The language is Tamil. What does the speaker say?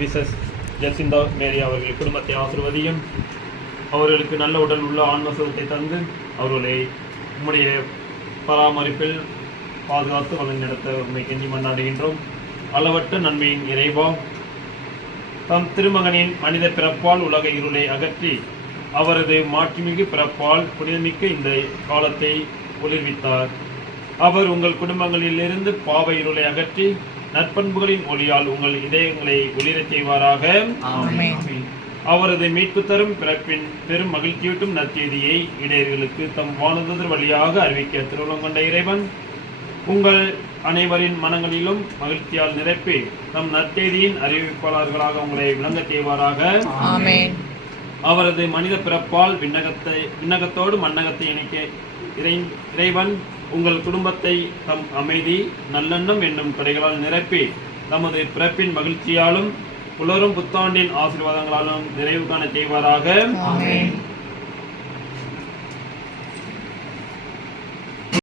மிஸ்ஸஸ் ஜெசிந்தா மேரி அவர்கள் குடும்பத்தை ஆசிர்வதியும். அவர்களுக்கு நல்ல உடல் உள்ள ஆன்ம சுகத்தை தந்து அவர்களை உம்முடைய பராமரிப்பில் பாதுகாத்து வழிநடத்த உண்மை கெஞ்சி மன்னாடுகின்றோம். அளவற்ற நன்மையின் இறைவா, தம் திருமகனின் மனித பிறப்பால் உலக இருளை அகற்றி அவரது மாட்சிமிகு பிறப்பால் புனிதமிக்க இந்த காலத்தை ஒளிர்வித்தார். அவர் உங்கள் குடும்பங்களிலிருந்து பாவ இருளை அகற்றி நற்பண்புகளின் ஒளியால் உங்கள் இதயங்களை ஒளிரச் செய்வாராக. அவரது மீட்பு தரும் பிறப்பின் பெரும் மகிழ்ச்சியூட்டும் நற்செய்தியை இடையர்களுக்கு தம் வானதூதர் வழியாக அறிவிக்க திருவுளம் கொண்ட இறைவன் உங்கள் அனைவரின் மனங்களிலும் மகிழ்ச்சியால் நிரப்பி தம் நற்செய்தியின் அறிவிப்பாளர்களாக உங்களை விளங்கச் செய்வாராக. அவரது மனித பிறப்பால் விண்ணகத்தோடு மண்ணகத்தை இணைக்க இறைவன் உங்கள் குடும்பத்தை தம் அமைதி நல்லெண்ணம் என்னும் கடைகளால் நிரப்பி தமது பிறப்பின் மகிழ்ச்சியாலும் புலரும் புத்தாண்டின் ஆசீர்வாதங்களாலும் நிறைவு காண செய்வாராக.